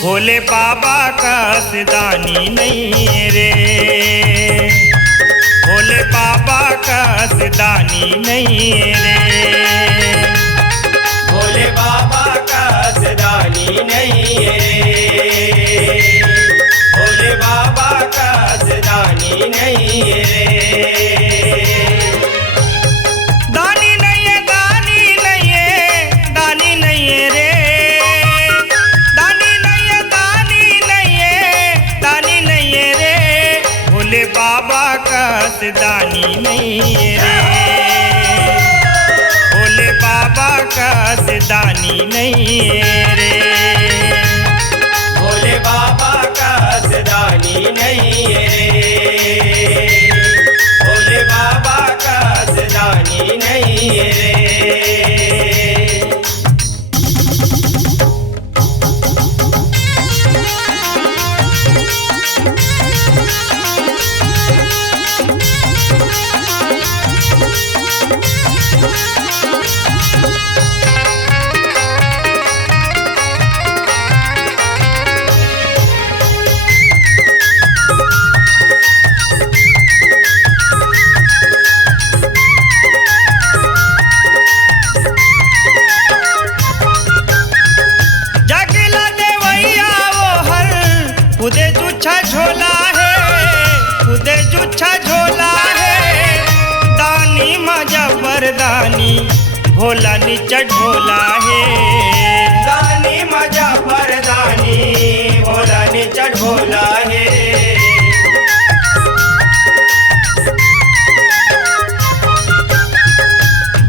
भोले बाबा का सिदानी नहीं रे, भोले बाबा का सिदानी नहीं रे, भोले बाबा का सिदानी नहीं रे, भोले बाबा का सिदानी नहीं रे। दानी नहीं है, दानी नहीं है, दानी नहीं है रे, दानी नहीं है, दानी नहीं है, दानी नहीं है रे, भोले बाबा का सिदानी नहीं है रे, भोले बाबा का सिदानी नहीं है रे, भोले बाबा का सिदानी नहीं रे, भोले बाबा का सिदानी नहीं रे। खुदे जुच्छा झोला है, खुदे जुच्छा झोला है, दानी मजा परदानी भोला नीचा ढोला है, दानी मजा परदानी भोला नीचा ढोला है।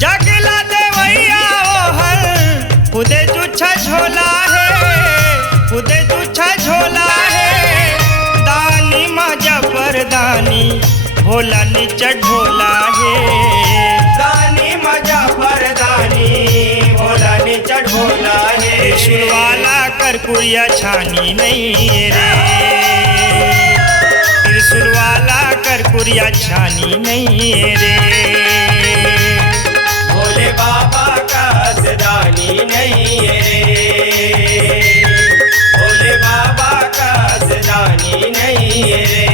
जगला देवैया ओहर खुदे जुच्छा झोला है, खुदे जुच्छा झोला है, दानी मजा परदानी भोला नीचा ढोला है, दानी मजा परदानी भोला नीचा ढोला है। त्रिशूल वाला करकुरिया छानी नहीं रे, त्रिशूल वाला करकुरिया छानी नहीं रे, भोले बाबा का सिदानी नहीं रे, भोले बाबा का सिदानी नहीं रे।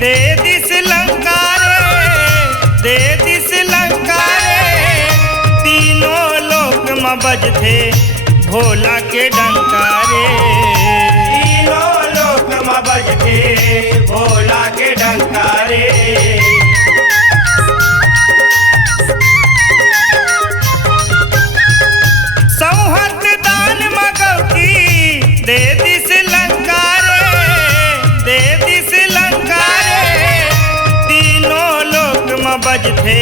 दे दिस लंका रे, दे दिस लंका रे, तीनों लोक में बजथे भोला के डंका रे, तीनों लोक में बजथे भोला के डंका रे। सौहत दान मगौती दे दिस लंका रे, दे दिस लंका रे, तीनों लोक में बजथे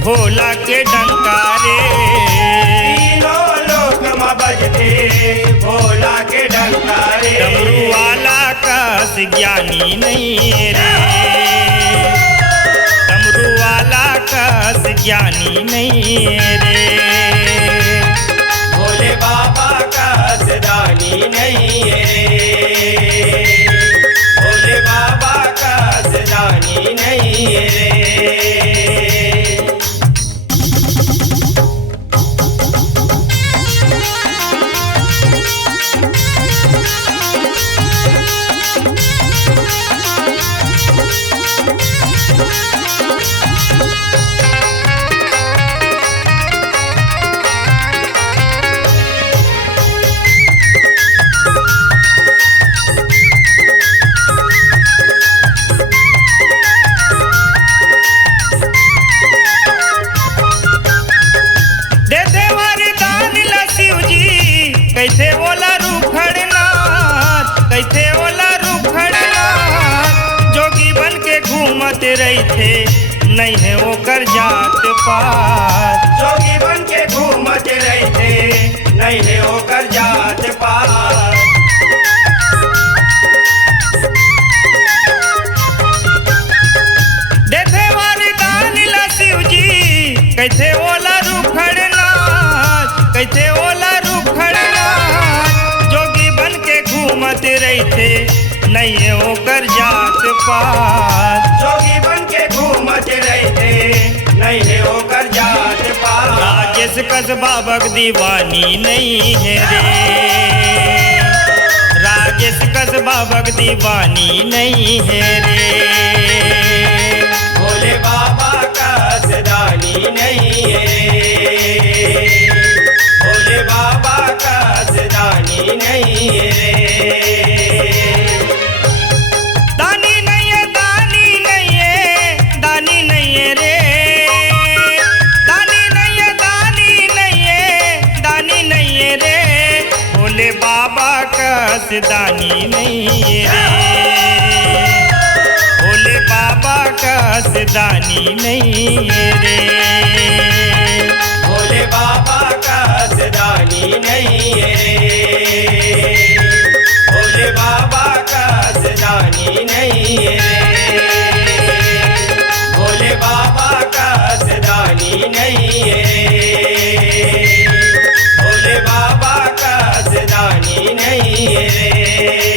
भोला के डंका रे, तीनों लोक में बजथे भोला के डंका रे। डमरू वाला का ज्ञानी नहीं रे, डमरू वाला का ज्ञानी नहीं रे, भोले बाबा का सिदानी नहीं रे, भोले बाबा का सिदानी नहीं रे। नहीं है ओकर जात पात। जोगी बन के घूमत रहते नहीं है ओकर जात पात। देथे वरदान ला शिव जी कैथे ओला रुखड़नाथ, कैथे ओला रुखड़नाथ। जोगी बन के घूमत रहते नहीं है ओकर जात पात। जोगी बन के घूमत रहते नहीं है ओकर जात पात। राजेश कस्बा बग दीवानी नहीं है रे, राजेश कस्बा बग दीवानी नहीं है रे। भोले बाबा का सदानी नहीं है रे, भोले बाबा का सदानी नहीं है रे। दानी नहीं है, दानी नहीं है, दानी नहीं है रे। दानी नहीं है, दानी नहीं है, दानी नहीं है रे। भोले बाबा का दानी नहीं है रे, भोले बाबा का दानी नहीं है रे। भोले बाबा का सदानी नहीं है रे, भोले बाबा का सदानी नहीं है रे। भोले बाबा का सदानी नहीं है रे, भोले बाबा का सदानी नहीं है रे।